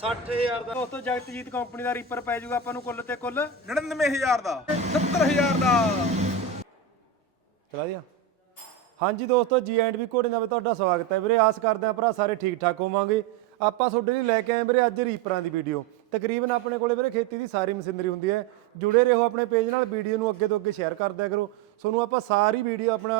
60000 ਦਾ। ਦੋਸਤੋ ਜਗਤਜੀਤ ਕੰਪਨੀ ਦਾ ਰੀਪਰ ਪੈ ਜਾਊਗਾ ਆਪਾਂ ਨੂੰ ਕੁੱਲ ਤੇ ਕੁੱਲ। 99000 ਦਾ। 70000 ਦਾ। ਚਲਾ ਦਿਆ ਹਾਂਜੀ ਦੋਸਤੋ ਜੀ ਐਂਡ ਵੀ ਕੋਡੇ ਨਾਲ ਤੁਹਾਡਾ ਸਵਾਗਤ ਹੈ ਵੀਰੇ। ਆਸ ਕਰਦੇ ਆ ਭਰਾ ਸਾਰੇ ਠੀਕ ਠਾਕ ਹੋਵਾਂਗੇ। ਆਪਾਂ ਤੁਹਾਡੇ ਲਈ ਲੈ ਕੇ ਆਏ ਵੀਰੇ ਅੱਜ ਰੀਪਰਾਂ ਦੀ ਵੀਡੀਓ ਤਕਰੀਬਨ ਆਪਣੇ ਕੋਲੇ ਵੀਰੇ ਖੇਤੀ ਦੀ ਸਾਰੀ ਮਸ਼ੀਨਰੀ ਹੁੰਦੀ ਹੈ। ਜੁੜੇ ਰਹੋ ਆਪਣੇ ਪੇਜ ਨਾਲ ਵੀਡੀਓ ਨੂੰ ਅੱਗੇ ਤੋਂ ਅੱਗੇ ਸ਼ੇਅਰ ਕਰਦਿਆ ਕਰੋ। ਤੁਹਾਨੂੰ ਆਪਾਂ ਸਾਰੀ ਵੀਡੀਓ ਆਪਣਾ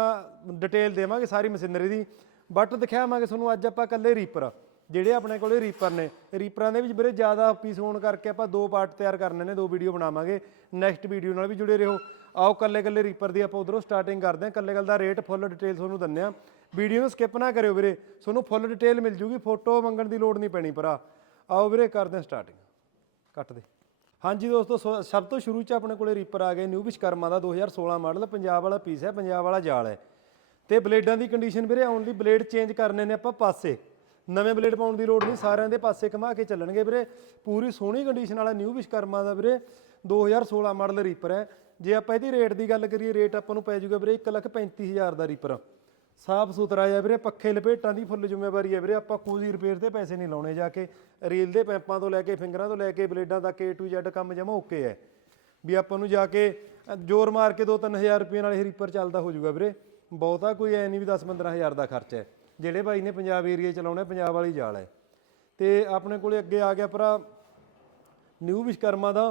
ਡਿਟੇਲ ਦੇਵਾਂਗੇ ਸਾਰੀ ਮਸ਼ੀਨਰੀ ਦੀ। ਬਟ ਦਿਖਾਵਾਂਗੇ ਤੁਹਾਨੂੰ ਅੱਜ ਆਪਾਂ ਇਕੱਲੇ ਰੀਪਰ ਜਿਹੜੇ ਆਪਣੇ ਕੋਲੇ ਰੀਪਰ ਨੇ। ਰੀਪਰਾਂ ਦੇ ਵਿੱਚ ਵੀਰੇ ਜ਼ਿਆਦਾ ਪੀਸ ਹੋਣ ਕਰਕੇ ਆਪਾਂ ਦੋ ਪਾਰਟ ਤਿਆਰ ਕਰਨੇ ਨੇ, ਦੋ ਵੀਡੀਓ ਬਣਾਵਾਂਗੇ। ਨੈਕਸਟ ਵੀਡੀਓ ਨਾਲ ਵੀ ਜੁੜੇ ਰਹੋ। ਆਓ ਕੱਲੇ ਕੱਲੇ ਰੀਪਰ ਦੀ ਆਪਾਂ ਉਧਰੋਂ ਸਟਾਰਟਿੰਗ ਕਰਦੇ ਹਾਂ। ਕੱਲੇ ਕੱਲੇ ਦਾ ਰੇਟ ਫੁੱਲ ਡਿਟੇਲ ਤੁਹਾਨੂੰ ਦਿੰਦੇ ਆ ਵੀਡੀਓ ਨੂੰ ਸਕਿਪ ਨਾ ਕਰਿਓ ਵੀਰੇ। ਤੁਹਾਨੂੰ ਫੁੱਲ ਡਿਟੇਲ ਮਿਲ ਜੂਗੀ। ਫੋਟੋ ਮੰਗਣ ਦੀ ਲੋੜ ਨਹੀਂ ਪੈਣੀ ਭਰਾ। ਆਓ ਵੀਰੇ ਕਰਦੇ ਹਾਂ ਸਟਾਰਟਿੰਗ ਕੱਟ ਦੇ। ਹਾਂਜੀ ਦੋਸਤੋ, ਸੋ- ਸਭ ਤੋਂ ਸ਼ੁਰੂ ਚ ਆਪਣੇ ਕੋਲੇ ਰੀਪਰ ਆ ਗਏ। ਨਿਊ ਵਿਸ਼ਕਰਮਾ ਦਾ 2016 ਮਾਡਲ ਪੰਜਾਬ ਵਾਲਾ ਪੀਸ ਹੈ, ਪੰਜਾਬ ਵਾਲਾ ਜਾਲ ਹੈ। ਤੇ ਬਲੇਡਾਂ ਦੀ ਕੰਡੀਸ਼ਨ ਵੀਰੇ ਓਨਲੀ ਬਲੇਡ ਚੇਂਜ ਕਰਨੇ ਨੇ ਆਪਾਂ ਪਾਸੇ। ਨਵੇਂ ਬਲੇਡ ਪਾਉਣ ਦੀ ਲੋੜ ਨਹੀਂ, ਸਾਰਿਆਂ ਦੇ ਪਾਸੇ ਘੁਮਾ ਕੇ ਚੱਲਣਗੇ ਵੀਰੇ। ਪੂਰੀ ਸੋਹਣੀ ਕੰਡੀਸ਼ਨ ਵਾਲਾ ਨਿਊ ਵਿਸ਼ਕਰਮਾ ਦਾ ਵੀਰੇ 2016 ਮਾਡਲ ਰੀਪਰ ਹੈ। ਜੇ ਆਪਾਂ ਇਹਦੀ ਰੇਟ ਦੀ ਗੱਲ ਕਰੀਏ ਰੇਟ ਆਪਾਂ ਨੂੰ ਪੈ ਜਾਊਗਾ ਵੀਰੇ 135000 ਦਾ ਰੀਪਰ ਸਾਫ਼ ਸੁਥਰਾ ਹੈ ਵੀਰੇ, ਪੱਖੇ ਲਪੇਟਾਂ ਦੀ ਫੁੱਲ ਜ਼ਿੰਮੇਵਾਰੀ ਹੈ ਵੀਰੇ। ਆਪਾਂ ਕੋਈ ਰਿਪੇਅਰ ਤੇ ਪੈਸੇ ਨਹੀਂ ਲਾਉਣੇ ਜਾ ਕੇ। ਰੀਲ ਦੇ ਪੈਂਪਾਂ ਤੋਂ ਲੈ ਕੇ ਫਿੰਗਰਾਂ ਤੋਂ ਲੈ ਕੇ, ਬਲੇਡਾਂ ਤੱਕ A to Z ਕੰਮ ਜਮਾ ਓਕੇ ਹੈ। ਵੀ ਆਪਾਂ ਨੂੰ ਜਾ ਕੇ, ਜ਼ੋਰ ਮਾਰ ਕੇ 2-3000 ਰੁਪਏ ਨਾਲ ਇਹ ਰੀਪਰ ਚੱਲਦਾ ਹੋ ਜਾਊਗਾ ਵੀਰੇ। ਬਹੁਤਾ ਕੋਈ ਐ ਨਹੀਂ ਵੀ 10-15000 ਦਾ ਖਰਚ ਹੈ। ਜਿਹੜੇ ਭਾਈ ਨੇ ਪੰਜਾਬ ਏਰੀਆ ਚਲਾਉਣਾ, ਪੰਜਾਬ ਵਾਲੀ ਜਾਲ ਹੈ। ਤੇ ਆਪਣੇ ਕੋਲੇ ਅੱਗੇ ਆ ਗਿਆ ਭਰਾ ਨਿਊ ਵਿਸ਼ਕਰਮਾ ਦਾ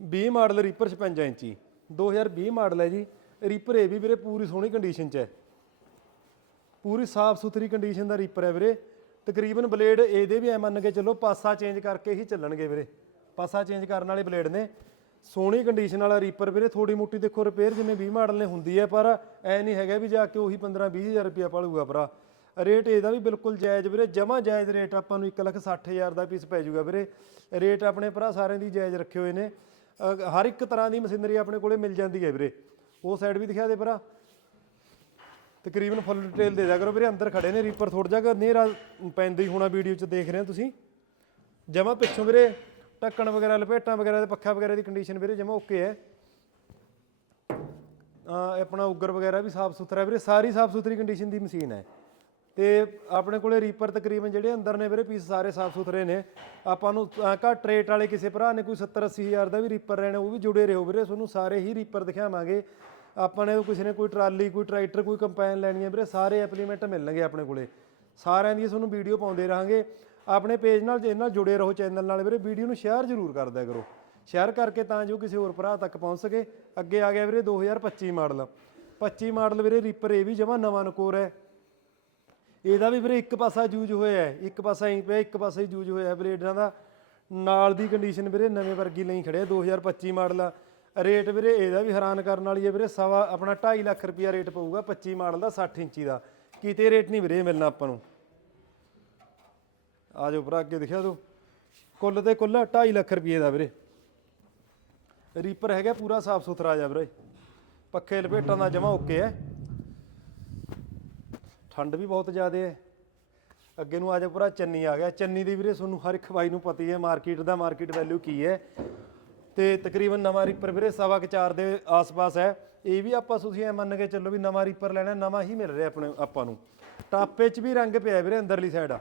20 ਮਾਡਲ ਰੀਪਰ 56 ਇੰਚੀ। 2020 ਮਾਡਲ ਹੈ ਜੀ। ਰੀਪਰ ਇਹ ਵੀ ਵੀਰੇ ਪੂਰੀ ਸੋਹਣੀ ਕੰਡੀਸ਼ਨ 'ਚ ਹੈ। ਪੂਰੀ ਸਾਫ਼ ਸੁਥਰੀ ਕੰਡੀਸ਼ਨ ਦਾ ਰੀਪਰ ਹੈ ਵੀਰੇ। ਤਕਰੀਬਨ ਬਲੇਡ ਇਹਦੇ ਵੀ ਐ ਮੰਨ ਕੇ ਚੱਲੋ ਪਾਸਾ ਚੇਂਜ ਕਰਕੇ ਹੀ ਚੱਲਣਗੇ ਵੀਰੇ। ਪਾਸਾ ਚੇਂਜ ਕਰਨ ਵਾਲੇ ਬਲੇਡ ਨੇ। ਸੋਹਣੀ ਕੰਡੀਸ਼ਨ ਵਾਲਾ ਰੀਪਰ ਵੀਰੇ ਥੋੜੀ ਮੋਟੀ ਦੇਖੋ ਰਿਪੇਅਰ ਜਿਵੇਂ 20 ਮਾਡਲ ਨੇ ਹੁੰਦੀ ਹੈ, ਪਰ ਐ ਨਹੀਂ ਹੈਗਾ ਵੀ ਜਾ ਕੇ ਉਹੀ 15 20000 ਰੁਪਇਆ ਪਾਲੂਗਾ ਭਰਾ। ਰੇਟ ਇਹਦਾ ਵੀ ਬਿਲਕੁਲ ਜਾਇਜ਼ ਵੀਰੇ, ਜਮਾ ਜਾਇਜ਼ ਰੇਟ ਆਪਾਂ ਨੂੰ 160000 ਦਾ ਪੀਸ ਪੈ ਜਾਊਗਾ ਵੀਰੇ। ਰੇਟ ਆਪਣੇ ਭਰਾ ਸਾਰਿਆਂ ਦੀ ਜਾਇਜ਼ ਰੱਖੇ ਹੋਏ ਨੇ। ਹਰ ਇੱਕ ਤਰ੍ਹਾਂ ਦੀ ਮਸ਼ੀਨਰੀ ਆਪਣੇ ਕੋਲੇ ਮਿਲ ਜਾਂਦੀ ਹੈ ਵੀਰੇ। ਉਹ ਸਾਈਡ ਵੀ ਦਿਖਾ ਦੇ ਭਰਾ। ਤਕਰੀਬਨ ਫੁੱਲ ਡਿਟੇਲ ਦੇ ਦਿਆ ਕਰੋ ਵੀਰੇ, ਅੰਦਰ ਖੜੇ ਨੇ ਰੀਪਰ ਥੋੜਾ ਜਿਹਾ ਹਨੇਰਾ ਪੈਂਦਾ ਹੀ ਹੋਣਾ ਵੀਡੀਓ 'ਚ ਦੇਖ ਰਹੇ ਹੋ ਤੁਸੀਂ। ਜਮਾ ਪਿੱਛੋਂ ਵੀਰੇ, ਢੱਕਣ ਵਗੈਰਾ, ਲਪੇਟਾਂ ਵਗੈਰਾ ਤੇ ਪੱਖਾ ਵਗੈਰਾ ਦੀ ਕੰਡੀਸ਼ਨ ਵੀਰੇ ਜਮਾ ਓਕੇ ਹੈ। ਆਪਣਾ ਉਗਰ ਵਗੈਰਾ ਵੀ ਸਾਫ਼ ਸੁਥਰਾ ਵੀਰੇ, ਸਾਰੀ ਸਾਫ਼ ਸੁਥਰੀ ਕੰਡੀਸ਼ਨ ਦੀ ਮਸ਼ੀਨ ਹੈ। ਤੇ ਆਪਣੇ ਕੋਲੇ ਰੀਪਰ ਤਕਰੀਬਨ ਜਿਹੜੇ ਅੰਦਰ ਨੇ ਵੀਰੇ ਪੀਸ ਸਾਰੇ ਸਾਫ਼ ਸੁਥਰੇ ਨੇ। ਆਪਾਂ ਨੂੰ ਘੱਟ ਰੇਟ ਵਾਲੇ ਕਿਸੇ ਭਰਾ ਨੇ ਕੋਈ 70 80 ਹਜ਼ਾਰ ਦਾ ਵੀ ਰੀਪਰ ਲੈਣਾ ਉਹ ਵੀ ਜੁੜੇ ਰਹੋ ਵੀਰੇ। ਤੁਹਾਨੂੰ ਸਾਰੇ ਹੀ ਰੀਪਰ ਦਿਖਾਵਾਂਗੇ। ਆਪਾਂ ਨੇ ਕਿਸੇ ਨੇ ਕੋਈ ਟਰਾਲੀ, ਕੋਈ ਟਰੈਕਟਰ ਕੋਈ ਕੰਪੈਨ ਲੈਣੀ ਹੈ ਵੀਰੇ, ਸਾਰੇ ਐਪਲੀਮੈਂਟ ਮਿਲਣਗੇ ਆਪਣੇ ਕੋਲੇ। ਸਾਰਿਆਂ ਦੀ ਤੁਹਾਨੂੰ ਵੀਡੀਓ ਪਾਉਂਦੇ ਰਹਾਂਗੇ। ਆਪਣੇ ਪੇਜ ਨਾਲ ਜੇ ਨਾਲ ਜੁੜੇ ਰਹੋ ਚੈਨਲ ਨਾਲ ਵੀਰੇ। ਵੀਡੀਓ ਨੂੰ ਸ਼ੇਅਰ ਜ਼ਰੂਰ ਕਰ ਕਰੋ। ਸ਼ੇਅਰ ਕਰਕੇ ਤਾਂ ਜੋ ਕਿਸੇ ਹੋਰ ਭਰਾ ਤੱਕ ਪਹੁੰਚ ਸਕੇ। ਅੱਗੇ ਆ ਗਿਆ ਵੀਰੇ 2025 ਮਾਡਲ 25 ਮਾਡਲ ਵੀਰੇ ਰੀਪਰ ਇਹ ਵੀ ਜਮਾ ਨਵਾਂ ਨਕੋਰ ਹੈ। ਇਹਦਾ ਵੀ ਵੀਰੇ ਇੱਕ ਪਾਸਾ ਯੂਜ਼ ਹੋਇਆ ਹੈ ਇੱਕ ਪਾਸਾ ਹੀ ਪਿਆ ਇੱਕ ਪਾਸਾ ਹੀ ਯੂਜ਼ ਹੋਇਆ ਬਲੇਡਾਂ ਦਾ। ਨਾਲ ਦੀ ਕੰਡੀਸ਼ਨ ਵੀਰੇ ਨਵੇਂ ਵਰਗੀ ਲਈ ਖੜੇ ਆ, 2025 ਮਾਡਲ ਆ। ਰੇਟ ਵੀਰੇ ਇਹਦਾ ਵੀ ਹੈਰਾਨ ਕਰਨ ਵਾਲੀ ਹੈ ਵੀਰੇ ਸਵਾ ਆਪਣਾ 2.5 ਲੱਖ ਰੁਪਿਆ ਰੇਟ ਪਊਗਾ 25 ਮਾਡਲ ਦਾ 60 ਇੰਚੀ ਦਾ। ਕਿਤੇ ਰੇਟ ਨਹੀਂ ਵੀਰੇ ਮਿਲਣਾ ਆਪਾਂ ਨੂੰ। ਆ ਜਾਓ ਭਰਾ ਅੱਗੇ ਦਿਖਿਆ ਤੂੰ ਕੁੱਲ ਤੇ ਕੁੱਲ 2.5 ਲੱਖ ਰੁਪਏ ਦਾ ਵੀਰੇ। ਰੀਪਰ ਹੈਗਾ ਪੂਰਾ ਸਾਫ਼ ਸੁਥਰਾ ਜਾ ਵੀਰੇ। ਪੱਖੇ ਲਪੇਟਾਂ ਦਾ ਜਮਾ ਓਕੇ ਹੈ। ਠੰਡ ਵੀ ਬਹੁਤ ਜ਼ਿਆਦਾ ਹੈ। ਅੱਗੇ ਨੂੰ ਆ ਜਾ ਪੂਰਾ ਚੰਨੀ ਆ ਗਿਆ। ਚੰਨੀ ਦੀ ਵੀਰੇ ਤੁਹਾਨੂੰ ਹਰ ਇੱਕ ਬਾਈ ਨੂੰ ਪਤਾ ਹੀ ਹੈ, ਮਾਰਕੀਟ ਦਾ ਮਾਰਕੀਟ ਵੈਲਿਊ ਕੀ ਹੈ। ਤੇ ਤਕਰੀਬਨ ਨਵਾਂ ਰੀਪਰ ਵੀਰੇ, ਸਵਾ ਕੁ ਚਾਰ ਦੇ ਆਸ-ਪਾਸ ਹੈ। ਇਹ ਵੀ ਆਪਾਂ ਤੁਸੀਂ ਐ ਮੰਨ ਕੇ ਚੱਲੋ ਵੀ ਨਵਾਂ ਰੀਪਰ ਲੈਣਾ, ਨਵਾਂ ਹੀ ਮਿਲ ਰਿਹਾ ਆਪਣੇ, ਆਪਾਂ ਨੂੰ। ਟਾਪੇ 'ਚ ਵੀ ਰੰਗ ਪਿਆ ਵੀਰੇ ਅੰਦਰਲੀ ਸਾਈਡ ਆ।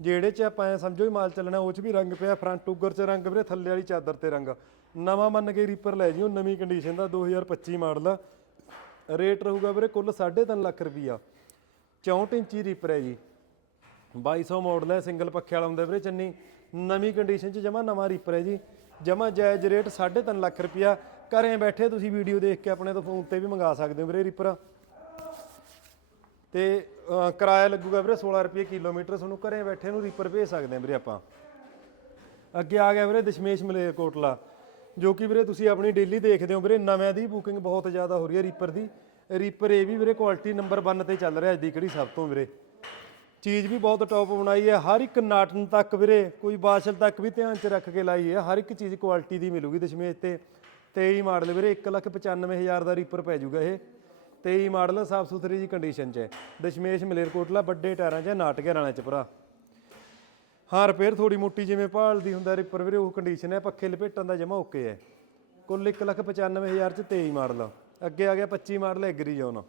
ਜਿਹੜੇ 'ਚ ਆਪਾਂ ਐ ਸਮਝੋ ਹੀ ਮਾਲ ਚੱਲਣਾ, ਉਹ 'ਚ ਵੀ ਰੰਗ ਪਿਆ ਫਰੰਟ ਉੱਗਰ 'ਚ ਰੰਗ ਵੀਰੇ, ਥੱਲੇ ਵਾਲੀ ਚਾਦਰ ਤੇ ਰੰਗ। ਨਵਾਂ ਮੰਨ ਕੇ ਰੀਪਰ ਲੈ ਜਿਓ, ਨਵੀਂ ਕੰਡੀਸ਼ਨ ਦਾ 2025 ਮਾਡਲ। ਆ ਰੇਟ ਰਹੂਗਾ ਵੀਰੇ ਕੁੱਲ 3.5 ਲੱਖ ਰੁਪਈਆ। 64 ਇੰਚੀ ਰੀਪਰ ਹੈ ਜੀ। 2200 ਮਾਡਲ ਹੈ ਸਿੰਗਲ ਪੱਖੇ ਵਾਲਾ ਹੁੰਦਾ ਵੀਰੇ ਚੰਨੀ। ਨਵੀਂ ਕੰਡੀਸ਼ਨ 'ਚ ਜਮਾ ਨਵਾਂ ਰੀਪਰ ਹੈ ਜੀ। ਜਮਾ ਜਾਇਜ਼ ਰੇਟ 3.5 ਲੱਖ ਰੁਪਿਆ ਘਰੇ ਬੈਠੇ ਤੁਸੀਂ ਵੀਡੀਓ ਦੇਖ ਕੇ ਆਪਣੇ ਤੋਂ ਫੋਨ ਤੇ ਵੀ ਮੰਗਾ ਸਕਦੇ ਹੋ ਵੀਰੇ ਰੀਪਰ। ਤੇ ਕਿਰਾਇਆ ਲੱਗੂਗਾ ਵੀਰੇ 16 ਰੁਪਏ ਕਿਲੋਮੀਟਰ। ਤੁਹਾਨੂੰ ਘਰੇ ਬੈਠੇ ਨੂੰ ਰੀਪਰ ਭੇਜ ਸਕਦੇ ਹਾਂ ਵੀਰੇ ਆਪਾਂ। ਅੱਗੇ ਆ ਗਿਆ ਵੀਰੇ ਦਸ਼ਮੇਸ਼ ਮਲੇਰਕੋਟਲਾ ਜੋ ਕਿ ਵੀਰੇ ਤੁਸੀਂ ਆਪਣੀ ਡੇਲੀ ਦੇਖਦੇ ਹੋ ਵੀਰੇ। ਨਵਿਆਂ ਦੀ ਬੁਕਿੰਗ ਬਹੁਤ ਜ਼ਿਆਦਾ ਹੋ ਰਹੀ ਹੈ ਰੀਪਰ ਦੀ। ਰੀਪਰ ਇਹ ਵੀ ਵੀਰੇ ਕੁਆਲਿਟੀ ਨੰਬਰ 1 ਤੇ ਚੱਲ ਰਿਹਾ ਅੱਜ ਦੀ ਕਿਹੜੀ ਸਭ ਤੋਂ ਵੀਰੇ। ਚੀਜ਼ ਵੀ ਬਹੁਤ ਟੌਪ ਬਣਾਈ ਹੈ ਹਰ ਇੱਕ ਨਾਟਨ ਤੱਕ ਵੀਰੇ ਕੋਈ ਬਾਸ਼ਲ ਤੱਕ ਵੀ ਧਿਆਨ ਚ ਰੱਖ ਕੇ ਲਾਈ ਹੈ ਹਰ ਇੱਕ ਚੀਜ਼ ਕੁਆਲਿਟੀ ਦੀ ਮਿਲੂਗੀ ਦਸ਼ਮੇਸ਼ ਤੇ। 23 ਮਾਡਲ ਵੀਰੇ 195000 ਦਾ ਰੀਪਰ ਪੈ ਜਾਊਗਾ ਇਹ। 23 ਮਾਡਲ ਸਾਫ਼ ਸੁਥਰੀ ਜੀ ਕੰਡੀਸ਼ਨ 'ਚ ਹੈ। ਦਸ਼ਮੇਸ਼ ਮਲੇਰਕੋਟਲਾ ਵੱਡੇ ਟਾਇਰਾਂ 'ਚ ਹੈ, ਨਾਟ ਘੇਰਾਂ 'ਚ ਭਰਾ। ਹਾਂ ਰਿਪੇਅਰ ਥੋੜੀ ਮੋਟੀ ਜਿਵੇਂ ਭਾਲਦੀ ਹੁੰਦਾ ਰਿਪਰ ਵੀਰੇ ਉਹ ਕੰਡੀਸ਼ਨ ਹੈ ਪੱਖੇ ਲਪੇਟਾਂ ਦਾ ਜਮਾ ਓਕੇ ਹੈ। ਕੁੱਲ 195000 ਚ 23 ਮਾਡਲ। ਅੱਗੇ ਆ ਗਿਆ 25 ਮਾਡਲ ਐਗਰੀ ਜ਼ੋਨ।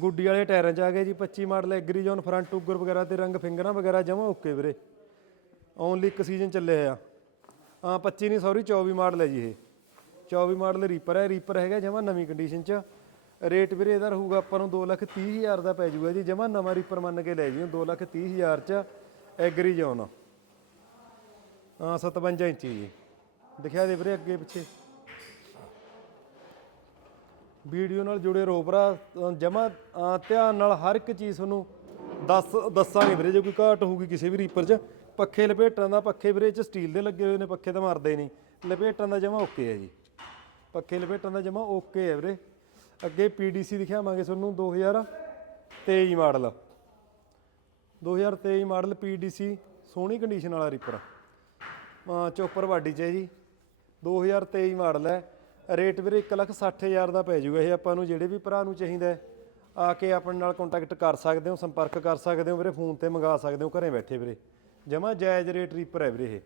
ਗੁੱਡੀ ਵਾਲੇ ਟਾਇਰਾਂ 'ਚ ਆ ਗਏ ਜੀ 25 ਮਾਡਲ ਐਗਰੀ ਜ਼ੋਨ ਫਰੰਟ ਉਗਰ ਵਗੈਰਾ ਤੇ ਰੰਗ ਫਿੰਗਰਾਂ ਵਗੈਰਾ ਜਮਾ ਓਕੇ ਵੀਰੇ। ਓਨਲੀ ਇੱਕ ਸੀਜ਼ਨ ਚੱਲਿਆ ਆ। ਹਾਂ 25 ਨਹੀਂ ਸੌਰੀ 24 ਮਾਡਲ ਹੈ ਜੀ ਇਹ। 24 ਮਾਡਲ ਰੀਪਰ ਹੈ ਰੀਪਰ ਹੈਗਾ ਜਮਾ ਨਵੀਂ ਕੰਡੀਸ਼ਨ 'ਚ। ਰੇਟ ਵੀਰੇ ਇਹਦਾ ਰਹੂਗਾ ਆਪਾਂ ਨੂੰ 230000 ਦਾ ਪੈ ਜਾਊਗਾ ਜੀ, ਜਮਾ ਨਵਾਂ ਰੀਪਰ ਮੰਨ ਕੇ ਲੈ ਜਿਓ 230000 'ਚ ਐਗਰੀ ਜੋਨ। ਹਾਂ 57 ਇੰਚੀ ਜੀ। ਦਿਖਿਆ ਦੇ ਵੀਰੇ ਅੱਗੇ ਪਿੱਛੇ। ਵੀਡੀਓ ਨਾਲ ਜੁੜੇ ਰਹੋ ਭਰਾ। ਜਮਾ ਧਿਆਨ ਨਾਲ ਹਰ ਇੱਕ ਚੀਜ਼ ਤੁਹਾਨੂੰ ਦੱਸ, ਦੱਸਾਂਗੇ ਵੀਰੇ। ਜੇ ਕੋਈ ਘਾਟ ਹੋਊਗੀ ਕਿਸੇ ਵੀ ਰੀਪਰ 'ਚ, ਪੱਖੇ ਲਪੇਟਾਂ ਦਾ ਪੱਖੇ ਵੀਰੇ 'ਚ ਸਟੀਲ ਦੇ ਲੱਗੇ ਹੋਏ ਨੇ, ਪੱਖੇ ਤਾਂ ਮਰਦੇ ਨਹੀਂ। ਲਪੇਟਾਂ ਦਾ ਜਮਾ ਓਕੇ ਹੈ ਜੀ। ਪੱਖੇ ਲਪੇਟਾਂ ਦਾ ਜਮਾ ਓਕੇ ਹੈ ਵੀਰੇ। ਅੱਗੇ ਪੀਡੀਸੀ ਦਿਖਾਵਾਂਗੇ ਤੁਹਾਨੂੰ 2023 ਮਾਡਲ। 2023 ਮਾਡਲ ਪੀਡੀਸੀ ਸੋਹਣੀ ਕੰਡੀਸ਼ਨ ਵਾਲਾ ਰੀਪਰ। ਚੋਪਰ ਵਾਡੀ ਚ ਹੈ ਜੀ। 2023 ਮਾਡਲ ਹੈ। ਰੇਟ ਵੀਰੇ 160000 ਦਾ ਪੈ ਜਾਊਗਾ ਇਹ ਆਪਾਂ ਨੂੰ, ਜਿਹੜੇ ਵੀ ਭਰਾ ਨੂੰ ਚਾਹੀਦਾ ਆ ਕੇ ਆਪਣੇ ਨਾਲ ਕੰਟੈਕਟ ਕਰ ਸਕਦੇ ਹੋ, ਸੰਪਰਕ ਕਰ ਸਕਦੇ ਹੋ ਵੀਰੇ ਫੋਨ ਤੇ ਮੰਗਾ ਸਕਦੇ ਹੋ, ਘਰੇ ਬੈਠੇ ਵੀਰੇ। ਜਮਾ ਜਾਇਜ਼ ਰੇਟ ਰੀਪਰ ਹੈ ਵੀਰੇ ਇਹ।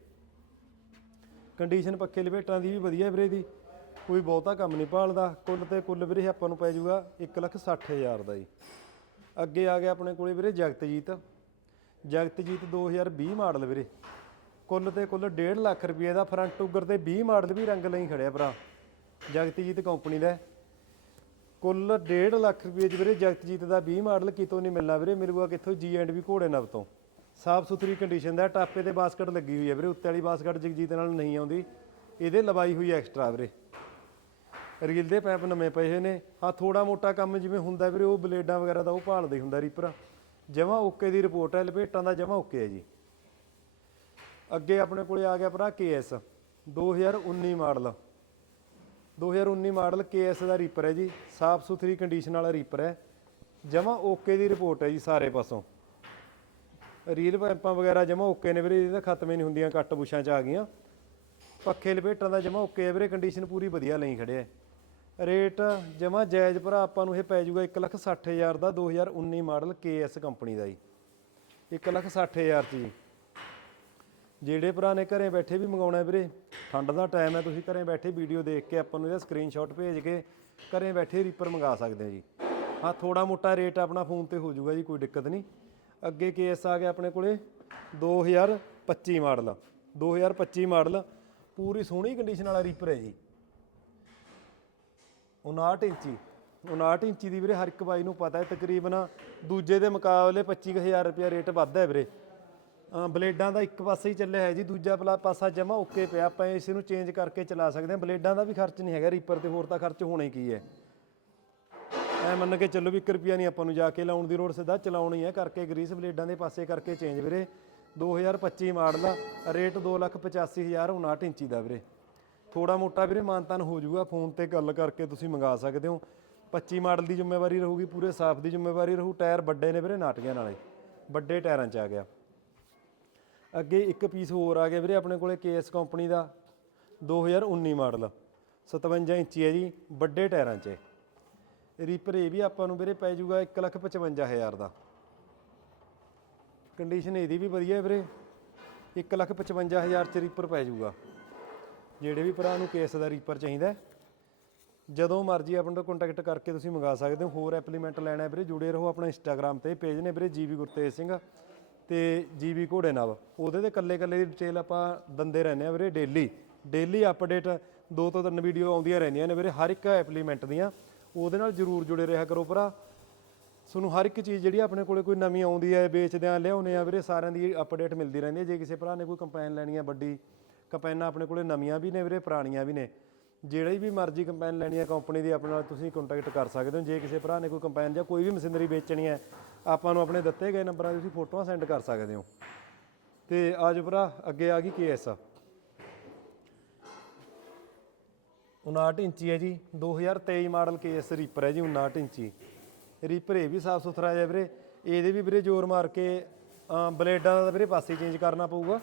ਕੰਡੀਸ਼ਨ ਪੱਕੇ ਲਪੇਟਾਂ ਦੀ ਵੀ ਵਧੀਆ ਵੀਰੇ ਦੀ। ਕੋਈ ਬਹੁਤਾ ਕੰਮ ਨਹੀਂ ਭਾਲਦਾ। ਕੁੱਲ ਤੇ ਕੁੱਲ ਵੀਰੇ ਆਪਾਂ ਨੂੰ ਪੈ ਜਾਊਗਾ 160000 ਦਾ ਜੀ। ਅੱਗੇ ਆ ਗਿਆ ਆਪਣੇ ਕੋਲੇ ਵੀਰੇ ਜਗਤਜੀਤ। ਜਗਤਜੀਤ 2020 ਮਾਡਲ ਵੀਰੇ। ਕੁੱਲ ਤੇ ਕੁੱਲ 1.5 ਲੱਖ ਰੁਪਏ ਦਾ ਫਰੰਟ ਉੱਗਰ ਤੇ 20 ਮਾਡਲ ਵੀ ਰੰਗ ਲਈ ਖੜਿਆ ਭਰਾ। ਜਗਤਜੀਤ ਕੰਪਨੀ ਦਾ। ਹੈ। ਕੁੱਲ 1.5 ਲੱਖ ਰੁਪਏ ਚ ਵੀਰੇ ਜਗਤਜੀਤ ਦਾ 20 ਮਾਡਲ ਕਿਤੋਂ ਨਹੀਂ ਮਿਲਣਾ ਵੀਰੇ, ਮਿਲੂਗਾ ਕਿੱਥੋਂ? ਜੀ ਐਂਡ ਵੀ ਘੋੜੇ ਨਵ ਤੋਂ। ਸਾਫ਼ ਸੁਥਰੀ ਕੰਡੀਸ਼ਨ ਦਾ, ਟਾਪੇ ਤੇ ਬਾਸਕਟ ਲੱਗੀ ਹੋਈ ਹੈ ਵੀਰੇ, ਉੱਤੇ ਵਾਲੀ ਬਾਸਕਟ ਜਗਜੀਤ ਨਾਲ ਨਹੀਂ ਆਉਂਦੀ। ਇਹਦੇ ਲਵਾਈ ਹੋਈ ਐਕਸਟਰਾ ਵੀਰੇ। ਰੀਲ ਦੇ ਪੈਪ ਨਵੇਂ ਪਏ ਹੋਏ ਨੇ। ਆ ਥੋੜਾ ਮੋਟਾ ਕੰਮ ਜਿਵੇਂ ਹੁੰਦਾ ਵੀਰੇ, ਉਹ ਬਲੇਡਾਂ ਵਗੈਰਾ ਦਾ ਉਹ ਭਾਲਦੇ ਹੁੰਦਾ ਰੀਪਰ ਜਮਾ ਓਕੇ ਦੀ ਰਿਪੋਰਟ ਹੈ ਲਪੇਟਾਂ ਦਾ ਜਮਾ ਓਕੇ ਹੈ ਜੀ। ਅੱਗੇ ਆਪਣੇ ਕੋਲੇ ਆ ਗਿਆ ਭਰਾ KS 2019 ਮਾਡਲ 2019 ਮਾਡਲ KS ਦਾ ਰੀਪਰ ਹੈ ਜੀ। ਸਾਫ਼ ਸੁਥਰੀ ਕੰਡੀਸ਼ਨ ਵਾਲਾ ਰੀਪਰ ਹੈ। ਜਮਾ ਓਕੇ ਦੀ ਰਿਪੋਰਟ ਹੈ ਜੀ ਸਾਰੇ ਪਾਸੋਂ। ਰੀਲ ਪੈਂਪਾਂ ਵਗੈਰਾ ਜਮਾ ਓਕੇ ਨੇ ਵੀਰੇ, ਇਹਦਾ ਖਤਮ ਹੀ ਨਹੀਂ ਹੁੰਦੀਆਂ, ਕੱਟ ਬੁਸ਼ਾਂ ਚ ਆ ਗਈਆਂ। ਪੱਖੇ ਲਪੇਟਾਂ ਦਾ ਜਮਾ ਓਕੇ ਹੈ ਵੀਰੇ ਕੰਡੀਸ਼ਨ ਪੂਰੀ ਵਧੀਆ ਲਈ ਖੜਿਆ ਰੇਟ ਜਮਾ ਜਾਇਜ਼ ਭਰਾ, ਆਪਾਂ ਨੂੰ ਇਹ ਪੈ ਜਾਊਗਾ 160000 ਦਾ 2019 ਮਾਡਲ KS ਕੰਪਨੀ ਦਾ ਜੀ। 160000 ਚ ਜੀ। ਜਿਹੜੇ ਭਰਾ ਨੇ ਘਰੇ ਬੈਠੇ ਵੀ ਮੰਗਾਉਣਾ ਵੀਰੇ। ਠੰਡ ਦਾ ਟਾਈਮ ਹੈ, ਤੁਸੀਂ ਘਰੇ ਬੈਠੇ ਵੀਡੀਓ ਦੇਖ ਕੇ ਆਪਾਂ ਨੂੰ ਇਹਦਾ ਸਕਰੀਨਸ਼ਾਟ ਭੇਜ ਕੇ ਘਰੇ ਬੈਠੇ ਰੀਪਰ ਮੰਗਾ ਸਕਦੇ ਹੋ ਜੀ। ਹਾਂ ਥੋੜਾ ਮੋਟਾ ਰੇਟ ਆਪਣਾ ਫੋਨ ਤੇ ਹੋ ਜਾਊਗਾ ਜੀ, ਕੋਈ ਦਿੱਕਤ ਨਹੀਂ। ਅੱਗੇ ਕੇਸ ਆ ਗਿਆ ਆਪਣੇ ਕੋਲੇ 2025 ਮਾਡਲ 2025 ਮਾਡਲ ਪੂਰੀ ਸੋਹਣੀ ਕੰਡੀਸ਼ਨ ਵਾਲਾ ਰੀਪਰ ਹੈ ਜੀ। 59 ਇੰਚੀ 59 ਇੰਚੀ ਦੀ ਵੀਰੇ ਹਰ ਇੱਕ ਬਾਈ ਨੂੰ ਪਤਾ ਹੈ, ਤਕਰੀਬਨ ਦੂਜੇ ਦੇ ਮੁਕਾਬਲੇ 25000 ਰੁਪਏ ਰੇਟ ਵੱਧ ਹੈ ਵੀਰੇ। ਬਲੇਡਾਂ ਦਾ ਇੱਕ ਪਾਸੇ ਹੀ ਚੱਲਿਆ ਹੈ ਜੀ, ਦੂਜਾ ਪਲਾ ਪਾਸਾ ਜਮਾ ਓਕੇ ਪਿਆ, ਆਪਾਂ ਇਸ ਨੂੰ ਚੇਂਜ ਕਰਕੇ ਚਲਾ ਸਕਦੇ ਹਾਂ। ਬਲੇਡਾਂ ਦਾ ਵੀ ਖਰਚ ਨਹੀਂ ਹੈਗਾ ਰੀਪਰ ਤੇ ਹੋਰ ਤਾਂ ਖਰਚ ਹੋਣੇ ਕੀ ਹੈ। ਐ ਮੰਨ ਕੇ ਚੱਲੋ ਵੀ 1 ਰੁਪਿਆ ਨਹੀਂ ਆਪਾਂ ਨੂੰ ਜਾ ਕੇ ਲਾਉਣ ਦੀ ਲੋੜ, ਸਿੱਧਾ ਚਲਾਉਣੀ ਹੈ, ਕਰਕੇ ਗਰੀਸ ਬਲੇਡਾਂ ਦੇ ਪਾਸੇ ਕਰਕੇ ਚੇਂਜ ਵੀਰੇ। 2025 ਮਾਡਲ ਆ ਰੇਟ 285000 59 ਇੰਚੀ ਦਾ ਵੀਰੇ। ਥੋੜਾ ਮੋਟਾ ਵੀਰੇ ਮਾਨਤਾਨ ਹੋ ਜਾਊਗਾ, ਫੋਨ ਤੇ ਗੱਲ ਕਰਕੇ ਤੁਸੀਂ ਮੰਗਾ ਸਕਦੇ ਹੋ। 25 ਮਾਡਲ ਦੀ ਜ਼ਿੰਮੇਵਾਰੀ ਰਹੂਗੀ, ਪੂਰੇ ਸਾਫ਼ ਦੀ ਜ਼ਿੰਮੇਵਾਰੀ ਰਹੂ, ਟਾਇਰ ਵੱਡੇ ਨੇ ਵੀਰੇ ਨਾਟਕਿਆਂ ਨਾਲੇ। ਵੱਡੇ ਟਾਇਰਾਂ 'ਚ ਆ ਗਿਆ। ਅੱਗੇ ਇੱਕ ਪੀਸ ਹੋਰ ਆ ਗਿਆ ਵੀਰੇ ਆਪਣੇ ਕੋਲੇ ਕੇਐਸ ਕੰਪਨੀ ਦਾ 2019 ਮਾਡਲ 57 ਇੰਚੀ ਹੈ ਜੀ, ਵੱਡੇ ਟਾਇਰਾਂ 'ਚ ਰੀਪਰ ਇਹ ਵੀ ਆਪਾਂ ਨੂੰ ਵੀਰੇ ਪੈ ਜਾਊਗਾ 155000 ਦਾ। ਕੰਡੀਸ਼ਨ ਇਹਦੀ ਵੀ ਵਧੀਆ ਹੈ ਵੀਰੇ 155000 ਚ ਰੀਪਰ ਪੈ ਜਾਊਗਾ। ਜਿਹੜੇ ਵੀ ਭਰਾ ਨੂੰ ਕੇਸ ਦਾ ਰੀਪਰ ਚਾਹੀਦਾ ਜਦੋਂ ਮਰਜ਼ੀ ਆਪਣੇ ਤੋਂ ਕੰਟੈਕਟ ਕਰਕੇ ਤੁਸੀਂ ਮੰਗਾ ਸਕਦੇ ਹੋ, ਹੋਰ ਐਪਲੀਮੈਂਟ ਲੈਣਾ ਵੀਰੇ, ਜੁੜੇ ਰਹੋ ਆਪਣਾ ਇੰਸਟਾਗ੍ਰam ਤੇ ਪੇਜ ਨੇ ਵੀਰੇ ਜੀਵੀ ਗੁਰਤੇਜ ਸਿੰਘ। ਤੇ ਜੀਵੀ ਘੋੜੇ ਨਾਲ। ਉਹਦੇ ਤੇ ਕੱਲੇ ਕੱਲੇ ਦੀ ਡਿਟੇਲ ਆਪਾਂ ਦਿੰਦੇ ਰਹਿੰਦੇ ਆ ਵੀਰੇ ਡੇਲੀ ਡੇਲੀ ਅਪਡੇਟ ਦੋ ਤੋਂ ਤਿੰਨ ਵੀਡੀਓ ਆਉਂਦੀਆਂ ਰਹਿੰਦੀਆਂ ਨੇ ਵੀਰੇ, ਹਰ ਇੱਕ ਐਪਲੀਮੈਂਟ ਦੀਆਂ। ਉਹਦੇ ਨਾਲ ਜਰੂਰ ਜੁੜੇ ਰਿਹਾ ਕਰੋ ਭਰਾ। ਤੁਹਾਨੂੰ ਹਰ ਇੱਕ ਚੀਜ਼ ਜਿਹੜੀ ਆਪਣੇ ਕੋਲੇ ਕੋਈ ਨਵੀਂ ਆਉਂਦੀ ਹੈ, ਵੇਚਦੇ ਆ ਲਿਆਉਂਦੇ ਆ ਵੀਰੇ, ਸਾਰਿਆਂ ਦੀ ਅਪਡੇਟ ਮਿਲਦੀ ਰਹਿੰਦੀ ਹੈ। ਜੇ ਕਿਸੇ ਭਰਾ ਨੇ ਕੋਈ ਕੰਪੈਨ ਲੈਣੀ ਹੈ ਵੱਡੀ, ਕੰਪੈਨਾਂ ਆਪਣੇ ਕੋਲੇ ਨਵੀਆਂ ਵੀ ਨੇ ਵੀਰੇ, ਪੁਰਾਣੀਆਂ ਵੀ ਨੇ ਜਿਹੜੀ ਵੀ ਮਰਜ਼ੀ ਕੰਪੈਨ ਲੈਣੀ ਹੈ ਕੰਪਨੀ ਦੀ ਆਪਣੇ ਨਾਲ ਤੁਸੀਂ ਕੰਟੈਕਟ ਕਰ ਸਕਦੇ ਹੋ। ਜੇ ਕਿਸੇ ਭਰਾ ਨੇ ਕੋਈ ਕੰਪੈਨ ਜਾਂ ਕੋਈ ਵੀ ਮਸ਼ੀਨਰੀ ਵੇਚਣੀ ਹੈ, ਆਪਾਂ ਨੂੰ ਆਪਣੇ ਦਿੱਤੇ ਗਏ ਨੰਬਰਾਂ 'ਤੇ ਤੁਸੀਂ ਫੋਟੋਆਂ ਸੈਂਡ ਕਰ ਸਕਦੇ ਹੋ। ਤੇ ਆਜ ਭਰਾ, ਅੱਗੇ ਆ ਗਈ ਕੇਐਸ 59 ਇੰਚੀ ਹੈ ਜੀ 2023 ਮਾਡਲ ਕੇਐਸ ਰੀਪਰ ਹੈ ਜੀ 59 ਇੰਚੀ। ਰੀਪਰ ਇਹ ਵੀ ਸਾਫ਼ ਸੁਥਰਾ ਹੈ ਵੀਰੇ। ਇਹਦੇ ਵੀ ਵੀਰੇ ਜ਼ੋਰ ਮਾਰ ਕੇ ਬਲੇਡਾਂ ਦਾ ਵੀਰੇ ਪਾਸੇ ਚੇਂਜ ਕਰਨਾ ਪਊਗਾ।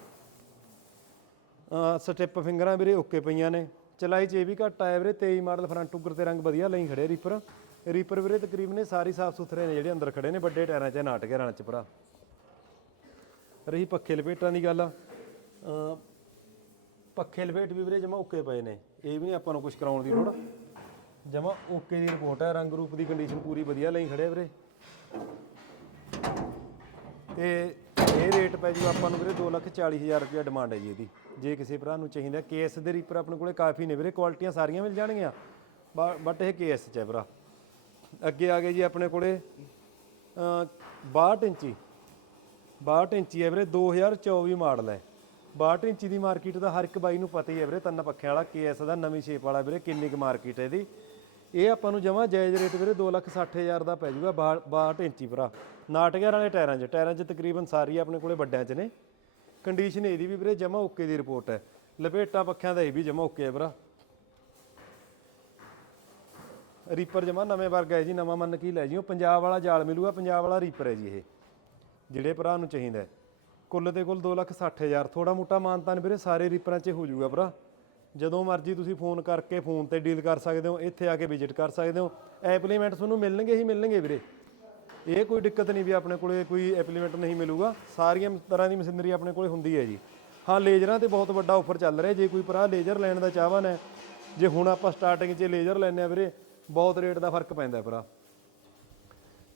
ਸਟਿਪ ਫਿੰਗਰਾਂ ਵੀਰੇ ਓਕੇ ਪਈਆਂ ਨੇ। ਚਲਾਈ ਚ ਇਹ ਵੀ ਘੱਟ ਆਇਆ ਵੀਰੇ 23 ਮਾਡਲ ਫਰੰਟ ਉੱਗਰ ਤੇ ਰੰਗ ਵਧੀਆ, ਲਈ ਖੜੇ ਰੀਪਰ। ਰੀਪਰ ਵੀਰੇ ਤਕਰੀਬਨ ਇਹ ਸਾਰੀ ਸਾਫ਼ ਸੁਥਰੇ ਨੇ ਜਿਹੜੇ ਅੰਦਰ ਖੜੇ ਨੇ, ਵੱਡੇ ਟਾਇਰਾਂ 'ਚ ਨਾਟ ਘੇਰਾਂ 'ਚ ਭਰਾ। ਰਹੀ ਪੱਖੇ ਲਪੇਟਾਂ ਦੀ ਗੱਲ। ਆ ਪੱਖੇ ਲਪੇਟ ਵੀ ਵੀਰੇ ਜਮਾ ਓਕੇ ਪਏ ਨੇ, ਇਹ ਵੀ ਨਹੀਂ ਆਪਾਂ ਨੂੰ ਕੁਝ ਕਰਾਉਣ ਦੀ ਲੋੜ। ਜਮਾ ਓਕੇ ਦੀ ਰਿਪੋਰਟ ਹੈ, ਰੰਗ ਰੂਪ ਦੀ ਕੰਡੀਸ਼ਨ ਪੂਰੀ ਵਧੀਆ ਲਈ ਖੜੇ ਆ ਵੀਰੇ। ਤੇ ਇਹ ਰੇਟ ਪੈ ਜੂ ਆਪਾਂ ਨੂੰ ਵੀਰੇ 240000 ਰੁਪਏ ਡਿਮਾਂਡ ਹੈ ਜੀ ਇਹਦੀ। ਜੇ ਕਿਸੇ ਭਰਾ ਨੂੰ ਚਾਹੀਦਾ ਕੇਐਸ ਦੇ ਰੀਪਰ ਆਪਣੇ ਕੋਲੇ ਕਾਫੀ ਨੇ ਵੀਰੇ, ਕੁਆਲਿਟੀਆਂ ਸਾਰੀਆਂ ਮਿਲ ਜਾਣਗੀਆਂ। ਬਟ ਇਹ ਕੇਐਸ ਚ ਹੈ ਭਰਾ। ਅੱਗੇ ਆ ਗਏ ਜੀ ਆਪਣੇ ਕੋਲੇ ਅ 62 ਇੰਚੀ। 62 ਇੰਚੀ ਹੈ ਵੀਰੇ 2024 ਮਾਡਲ ਹੈ। 62 ਇੰਚੀ ਦੀ ਮਾਰਕੀਟ ਦਾ ਹਰ ਇੱਕ ਬਾਈ ਨੂੰ ਪਤਾ ਹੀ ਹੈ ਵੀਰੇ, ਤਿੰਨ ਪੱਖਿਆਂ ਵਾਲਾ ਕੇਐਸ ਦਾ ਨਵੀਂ ਸ਼ੇਪ ਵਾਲਾ ਵੀਰੇ, ਕਿੰਨੀ ਕੁ ਮਾਰਕੀਟ ਹੈ ਇਹਦੀ। ਇਹ ਆਪਾਂ ਨੂੰ ਜਮਾ ਜਾਇਜ਼ ਰੇਟ ਵੀਰੇ 260000 ਦਾ ਪੈ ਜਾਊਗਾ 62 ਇੰਚੀ ਭਰਾ। 911 ਵਾਲੇ ਟਾਇਰਾਂ 'ਚ ਟਾਇਰਾਂ 'ਚ ਤਕਰੀਬਨ ਸਾਰੀ ਆਪਣੇ ਕੋਲੇ ਵੱਡਿਆਂ 'ਚ ਨੇ। ਕੰਡੀਸ਼ਨ ਇਹਦੀ ਵੀ ਵੀਰੇ ਜਮਾ ਓਕੇ ਦੀ ਰਿਪੋਰਟ ਹੈ। ਲਪੇਟਾਂ ਪੱਖਿਆਂ ਦਾ ਇਹ ਵੀ ਜਮਾ ਓਕੇ ਹੈ ਭਰਾ। ਰੀਪਰ ਜਮਾ ਨਵੇਂ ਵਰਗਾ ਹੈ ਜੀ, ਨਵਾਂ ਮੰਨ ਕੀ ਹੀ ਲੈ ਜਿਓ ਪੰਜਾਬ ਵਾਲਾ ਜਾਲ ਮਿਲੂਗਾ, ਪੰਜਾਬ ਵਾਲਾ ਰੀਪਰ ਹੈ ਜੀ ਇਹ। ਜਿਹੜੇ ਭਰਾ ਨੂੰ ਚਾਹੀਦਾ ਹੈ। ਕੁੱਲ ਤੇ ਕੁੱਲ 260000 ਥੋੜਾ ਮੋਟਾ ਮਾਨਤਾਨ ਵੀਰੇ, ਸਾਰੇ ਰੀਪਰਾਂ 'ਚ ਹੋ ਜਾਊਗਾ ਭਰਾ। ਜਦੋਂ ਮਰਜ਼ੀ ਤੁਸੀਂ ਫੋਨ ਕਰਕੇ ਫੋਨ ਤੇ ਡੀਲ ਕਰ ਸਕਦੇ ਹੋ, ਇੱਥੇ ਆ ਕੇ ਵਿਜ਼ਿਟ ਕਰ ਸਕਦੇ ਹੋ। ਐਪਲੀਮੈਂਟ ਤੁਹਾਨੂੰ ਮਿਲਣਗੇ ਹੀ ਮਿਲਣਗੇ ਵੀਰੇ। ਇਹ ਕੋਈ ਦਿੱਕਤ ਨਹੀਂ ਵੀ ਆਪਣੇ ਕੋਲੇ ਕੋਈ ਐਪਲੀਮੈਂਟ ਨਹੀਂ ਮਿਲੂਗਾ। ਸਾਰੀਆਂ ਤਰ੍ਹਾਂ ਦੀ ਮਸ਼ੀਨਰੀ ਆਪਣੇ ਕੋਲੇ ਹੁੰਦੀ ਹੈ ਜੀ। ਹਾਂ ਲੇਜ਼ਰਾਂ ਤੇ ਬਹੁਤ ਵੱਡਾ ਆਫਰ ਚੱਲ ਰਿਹਾ। ਜੇ ਕੋਈ ਭਰਾ ਲੇਜ਼ਰ ਲੈਣ ਦਾ ਚਾਹਵਾਨ ਹੈ ਜੇ ਹੁਣ ਆਪਾਂ ਸਟਾਰਟਿੰਗ 'ਚ ਲੇਜ਼ਰ ਲੈਣੇ ਆ ਵੀਰੇ ਬਹੁਤ ਰੇਟ ਦਾ ਫ਼ਰਕ ਪੈਂਦਾ ਭਰਾ।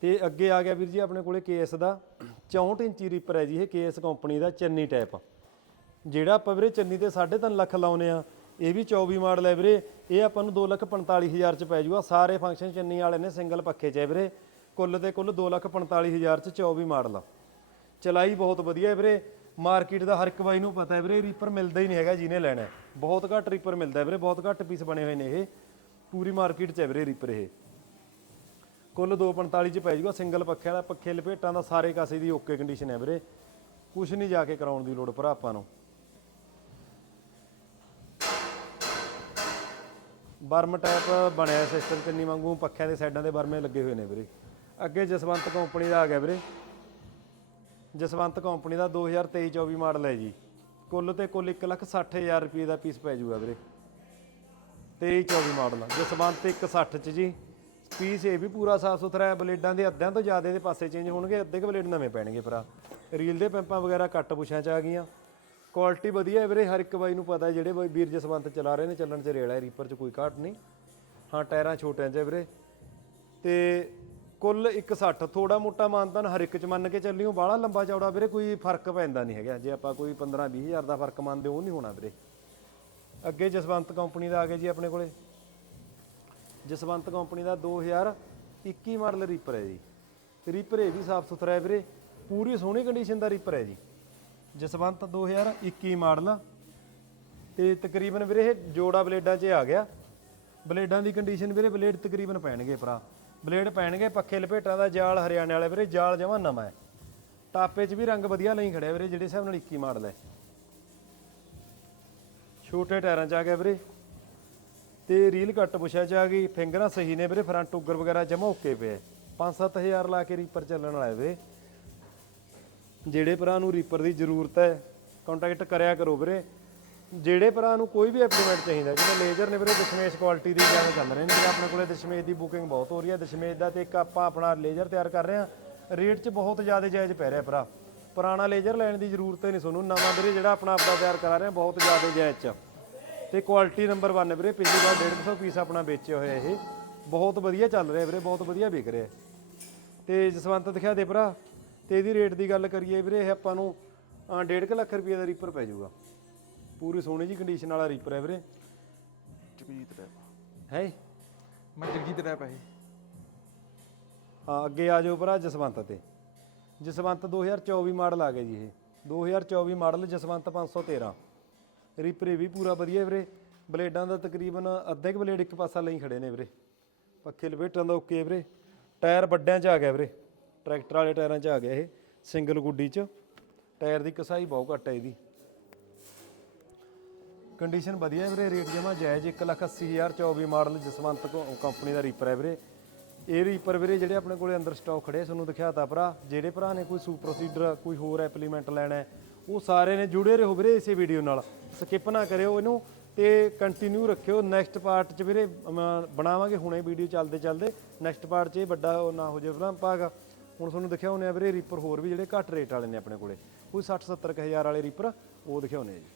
ਤੇ ਅੱਗੇ ਆ ਗਿਆ ਵੀਰ ਜੀ ਆਪਣੇ ਕੋਲੇ ਕੇਐਸ ਦਾ। 64 ਇੰਚੀ ਰੀਪਰ ਹੈ ਜੀ ਇਹ ਕੇਐਸ ਕੰਪਨੀ ਦਾ ਚੰਨੀ ਟਾਈਪ ਜਿਹੜਾ ਆਪਾਂ ਵੀਰੇ ਚੰਨੀ ਤੇ 3.5 ਲੱਖ ਲਾਉਨੇ ਆ ਇਹ ਵੀ 24 ਮਾਡਲ ਹੈ ਵੀਰੇ। ਇਹ ਆਪਾਂ ਨੂੰ 2,45,000 ਚ ਪੈ ਜੂਗਾ। ਸਾਰੇ ਫੰਕਸ਼ਨ ਚੰਨੀ ਵਾਲੇ ਨੇ ਸਿੰਗਲ ਪੱਖੇ ਚ ਹੈ ਵੀਰੇ। ਕੁੱਲ ਤੇ ਕੁੱਲ 2,45,000 ਚ 24 ਮਾਡਲ। ਆ ਚਲਾਈ ਬਹੁਤ ਵਧੀਆ ਹੈ ਵੀਰੇ। ਮਾਰਕੀਟ ਦਾ ਹਰ ਇੱਕ ਬਾਈ ਨੂੰ ਪਤਾ ਹੈ ਵੀਰੇ ਰੀਪਰ ਮਿਲਦਾ ਹੀ ਨਹੀਂ ਹੈਗਾ ਜਿਹਨੇ ਲੈਣਾ ਬਹੁਤ ਘੱਟ ਰੀਪਰ ਮਿਲਦਾ ਹੈ ਵੀਰੇ ਬਹੁਤ ਘੱਟ ਪੀਸ ਬਣੇ ਹੋਏ ਨੇ ਇਹ। ਪੂਰੀ ਮਾਰਕੀਟ 'ਚ ਹੈ ਵੀਰੇ ਰੀਪਰ ਇਹ। ਕੁੱਲ 245 ਚ ਪੈ ਜਾਊਗਾ ਸਿੰਗਲ ਪੱਖੇ ਵਾਲਾ ਪੱਖੇ ਲਪੇਟਾਂ ਦਾ ਸਾਰੇ ਕਾਸੇ ਦੀ ਓਕੇ ਕੰਡੀਸ਼ਨ ਹੈ ਵੀਰੇ। ਕੁਝ ਨਹੀਂ ਜਾ ਕੇ ਕਰਾਉਣ ਦੀ ਲੋੜ ਭਰਾ ਆਪਾਂ ਨੂੰ। ਬਰਮ ਟਾਈਪ ਬਣਿਆ ਸਿਸਟਮ ਕਿੰਨੀ ਵਾਂਗੂ ਪੱਖਿਆਂ ਦੇ ਸਾਈਡਾਂ ਦੇ ਬਰਮੇ ਲੱਗੇ ਹੋਏ ਨੇ ਵੀਰੇ। ਅੱਗੇ ਜਸਵੰਤ ਕੰਪਨੀ ਦਾ ਆ ਗਿਆ ਵੀਰੇ। ਜਸਵੰਤ ਕੰਪਨੀ ਦਾ 2023-24 ਮਾਡਲ ਹੈ ਜੀ। ਕੁੱਲ ਤੇ ਕੁੱਲ 1,60,000 ਰੁਪਏ ਦਾ ਪੀਸ ਪੈ ਜਾਊਗਾ ਵੀਰੇ। 23-24 ਮਾਡਲ ਜਸਵੰਤ 160 ਚ ਜੀ। ਪੀਸ ਇਹ ਵੀ ਪੂਰਾ ਸਾਫ਼ ਸੁਥਰਾ ਹੈ। ਬਲੇਡਾਂ ਦੇ ਅੱਧਿਆਂ ਤੋਂ ਜ਼ਿਆਦਾ ਦੇ ਪਾਸੇ ਚੇਂਜ ਹੋਣਗੇ। ਅੱਧੇ ਕੁ ਬਲੇਡ ਨਵੇਂ ਪੈਣਗੇ ਭਰਾ। ਰੀਲ ਦੇ ਪੈਂਪਾਂ ਵਗੈਰਾ ਕੱਟ ਪੁੱਛਾਂ ਚ ਆ ਗਈਆਂ। ਕੁਆਲਿਟੀ ਵਧੀਆ ਹੈ ਵੀਰੇ। ਹਰ ਇੱਕ ਬਾਈ ਨੂੰ ਪਤਾ ਜਿਹੜੇ ਬਾਈ ਵੀਰ ਜਸਵੰਤ ਚਲਾ ਰਹੇ ਨੇ ਚੱਲਣ ਚ ਰੇੜਾ ਹੈ। ਰੀਪਰ ਚ ਕੋਈ ਘਾਟ ਨਹੀਂ। ਹਾਂ ਟਾਇਰਾਂ ਛੋਟਿਆਂ ਚ ਹੈ ਵੀਰੇ। ਤੇ ਕੁੱਲ 160 ਥੋੜਾ ਮੋਟਾ ਮਾਨਤਾਨ ਹਰ ਇੱਕ ਚ ਮੰਨ ਕੇ ਚੱਲਿਓ, ਬਾਹਲਾ ਲੰਬਾ ਚੌੜਾ ਵੀਰੇ, ਕੋਈ ਫ਼ਰਕ ਪੈਂਦਾ ਨਹੀਂ ਹੈਗਾ। ਜੇ ਆਪਾਂ ਕੋਈ 15 20 ਹਜ਼ਾਰ ਦਾ ਫ਼ਰਕ ਮੰਨਦੇ, ਉਹ ਨਹੀਂ ਹੋਣਾ ਵੀਰੇ। ਅੱਗੇ ਜਸਵੰਤ ਕੰਪਨੀ ਦਾ ਆ ਗਿਆ ਜੀ ਆਪਣੇ ਕੋਲੇ। ਜਸਵੰਤ ਕੰਪਨੀ ਦਾ 2021 ਮਾਡਲ ਰੀਪਰ ਹੈ ਜੀ। ਰੀਪਰ ਇਹ ਵੀ ਸਾਫ਼ ਸੁਥਰਾ ਹੈ ਵੀਰੇ। ਪੂਰੀ ਸੋਹਣੀ ਕੰਡੀਸ਼ਨ ਦਾ ਰੀਪਰ ਹੈ ਜੀ। ਜਸਵੰਤ 2021 ਮਾਡਲ। ਤੇ ਤਕਰੀਬਨ ਵੀਰੇ, ਇਹ ਜੋੜਾ ਬਲੇਡਾਂ 'ਚ ਆ ਗਿਆ। ਬਲੇਡਾਂ ਦੀ ਕੰਡੀਸ਼ਨ ਵੀਰੇ, ਬਲੇਡ ਤਕਰੀਬਨ ਪੈਣਗੇ ਭਰਾ। ਬਲੇਡ ਪੈਣਗੇ, ਪੱਖੇ ਲਪੇਟਾਂ ਦਾ ਜਾਲ ਹਰਿਆਣੇ ਵਾਲੇ ਵੀਰੇ, ਜਾਲ ਜਮਾ ਨਵਾਂ ਹੈ। ਟਾਪੇ 'ਚ ਵੀ ਰੰਗ ਵਧੀਆ ਲਈ ਖੜਿਆ ਵੀਰੇ, ਜਿਹੜੇ ਹਿਸਾਬ ਨਾਲ 21 ਮਾਡਲ ਹੈ। ਛੋਟੇ ਟਾਇਰਾਂ 'ਚ ਆ ਗਿਆ ਵੀਰੇ। ਤੇ ਰੀਲ ਕੱਟ ਪੁੱਛਿਆ ਚ ਆ ਗਈ, ਫਿੰਗਰਾਂ ਸਹੀ ਨੇ ਵੀਰੇ, ਫਰੰਟ ਉੱਗਰ ਵਗੈਰਾ ਜਮਾ ਓਕੇ ਪਏ 5-7000 ਲਾ ਕੇ ਰੀਪਰ ਚੱਲਣ ਵਾਲੇ ਵੀਰੇ। ਜਿਹੜੇ ਭਰਾ ਨੂੰ ਰੀਪਰ ਦੀ ਜ਼ਰੂਰਤ ਹੈ ਕੰਟੈਕਟ ਕਰਿਆ ਕਰੋ ਵੀਰੇ। ਜਿਹੜੇ ਭਰਾ ਨੂੰ ਕੋਈ ਵੀ ਐਪਲੀਮੈਂਟ ਚਾਹੀਦਾ, ਜਿਵੇਂ ਲੇਜ਼ਰ ਨੇ ਵੀਰੇ ਦਸ਼ਮੇਸ਼ ਕੁਆਲਿਟੀ ਦੀ ਜ਼ਿਆਦਾ ਚੱਲ ਰਹੇ ਨੇ ਜਿਹੜੇ ਆਪਣੇ ਕੋਲੇ ਦਸ਼ਮੇਸ਼ ਦੀ ਬੁਕਿੰਗ ਬਹੁਤ ਹੋ ਰਹੀ ਹੈ, ਦਸ਼ਮੇਸ਼ ਦਾ ਤੇ ਇੱਕ ਆਪਾਂ ਆਪਣਾ ਲੇਜ਼ਰ ਤਿਆਰ ਕਰ ਰਹੇ ਹਾਂ। ਰੇਟ 'ਚ ਬਹੁਤ ਜ਼ਿਆਦਾ ਜਾਇਜ਼ ਪੈ ਰਿਹਾ ਭਰਾ। ਪੁਰਾਣਾ ਲੇਜ਼ਰ ਲੈਣ ਦੀ ਜ਼ਰੂਰਤ ਨਹੀਂ ਤੁਹਾਨੂੰ ਨਵਾਂ ਵੀਰੇ ਜਿਹੜਾ ਆਪਣਾ ਆਪਦਾ ਤਿਆਰ ਕਰਾ ਰਹੇ ਹਾਂ, ਬਹੁਤ ਜ਼ਿਆਦਾ ਜਾਇਜ਼ 'ਚ। ਤੇ ਕੁਆਲਿਟੀ ਨੰਬਰ 1 ਵੀਰੇ, ਪਿਛਲੀ ਵਾਰ 150 ਪੀਸ ਆਪਣਾ ਵੇਚਿਆ ਹੋਇਆ ਇਹ। ਬਹੁਤ ਵਧੀਆ ਚੱਲ ਰਿਹਾ ਵੀਰੇ, ਬਹੁਤ ਵਧੀਆ ਵਿਕ ਰਿਹਾ। ਤੇ ਜਸਵੰਤ ਦਿਖਾ ਦੇ ਭਰਾ, ਤੇ ਇਹਦੀ ਰੇਟ ਦੀ ਗੱਲ ਕਰੀਏ ਵੀਰੇ, ਇਹ ਆਪਾਂ ਨੂੰ 1.5 ਲੱਖ ਰੁਪਏ ਦਾ ਰੀਪਰ ਪੈ ਜਾਊਗਾ। ਪੂਰੀ ਸੋਹਣੀ ਜੀ ਕੰਡੀਸ਼ਨ ਵਾਲਾ ਰੀਪਰ ਹੈ ਵੀਰੇ। ਜਗਜੀਤ ਰੈਪ ਹੈ ਮੈਂ ਜਗਜੀਤ ਰੈਪ ਹੈ। ਹਾਂ ਅੱਗੇ ਆ ਜਾਓ ਭਰਾ ਜਸਵੰਤ ਤੇ। ਜਸਵੰਤ 2024 ਮਾਡਲ ਆ ਗਿਆ ਜੀ ਇਹ। 2024 ਮਾਡਲ ਜਸਵੰਤ 513 ਰੀਪਰ ਇਹ ਵੀ ਪੂਰਾ ਵਧੀਆ ਵੀਰੇ। ਬਲੇਡਾਂ ਦਾ ਤਕਰੀਬਨ ਅੱਧੇ ਕੁ ਬਲੇਡ ਇੱਕ ਪਾਸਾ ਲਈ ਖੜੇ ਨੇ ਵੀਰੇ। ਪੱਖੇ ਲਪੇਟਾਂ ਦਾ ਓਕੇ ਵੀਰੇ। ਟਾਇਰ ਵੱਡਿਆਂ 'ਚ ਆ ਗਿਆ ਵੀਰੇ। ਟਰੈਕਟਰ ਵਾਲੇ ਟਾਇਰਾਂ 'ਚ ਆ ਗਿਆ ਇਹ। ਸਿੰਗਲ ਗੁੱਡੀ 'ਚ। ਟਾਇਰ ਦੀ ਕਸਾਈ ਬਹੁਤ ਘੱਟ ਹੈ ਇਹਦੀ। ਕੰਡੀਸ਼ਨ ਵਧੀਆ ਹੈ ਵੀਰੇ ਰੇਟ ਜਮਾ ਜਾਇਜ਼ 180024 ਮਾਡਲ ਜਸਵੰਤ ਕੋ- ਕੰਪਨੀ ਦਾ ਰੀਪਰ ਹੈ ਵੀਰੇ। ਇਹ ਰੀਪਰ ਵੀਰੇ ਜਿਹੜੇ ਆਪਣੇ ਕੋਲੇ ਅੰਦਰ ਸਟਾਕ ਖੜੇ ਆ, ਤੁਹਾਨੂੰ ਦਿਖਾਤਾ ਭਰਾ। ਜਿਹੜੇ ਭਰਾ ਨੇ ਕੋਈ ਸੁਪਰ ਸੀਡਰ ਕੋਈ ਹੋਰ ਐਪਲੀਮੈਂਟ ਲੈਣਾ ਉਹ ਸਾਰੇ ਨੇ ਜੁੜੇ ਰਹੋ ਵੀਰੇ ਇਸੇ ਵੀਡੀਓ ਨਾਲ। ਸਕਿਪ ਨਾ ਕਰਿਓ ਇਹਨੂੰ ਤੇ ਕੰਟੀਨਿਊ ਰੱਖਿਓ। ਨੈਕਸਟ ਪਾਰਟ 'ਚ ਵੀਰੇ ਬਣਾਵਾਂਗੇ ਹੁਣੇ ਵੀਡੀਓ ਚੱਲਦੇ ਚੱਲਦੇ। ਨੈਕਸਟ ਪਾਰਟ 'ਚ ਇਹ ਵੱਡਾ ਉਹ ਨਾ ਹੋ ਜਾਵੇ ਭਰਾ ਭਾਗ। ਹੁਣ ਤੁਹਾਨੂੰ ਦਿਖਾਉਣੇ ਆ ਵੀਰੇ ਰੀਪਰ ਹੋਰ ਵੀ ਜਿਹੜੇ ਘੱਟ ਰੇਟ ਵਾਲੇ ਨੇ ਆਪਣੇ ਕੋਲੇ। ਕੋਈ 60 70 ਹਜ਼ਾਰ ਵਾਲੇ ਰੀਪਰ ਉਹ ਦਿਖਾਉਣੇ ਆ ਜੀ।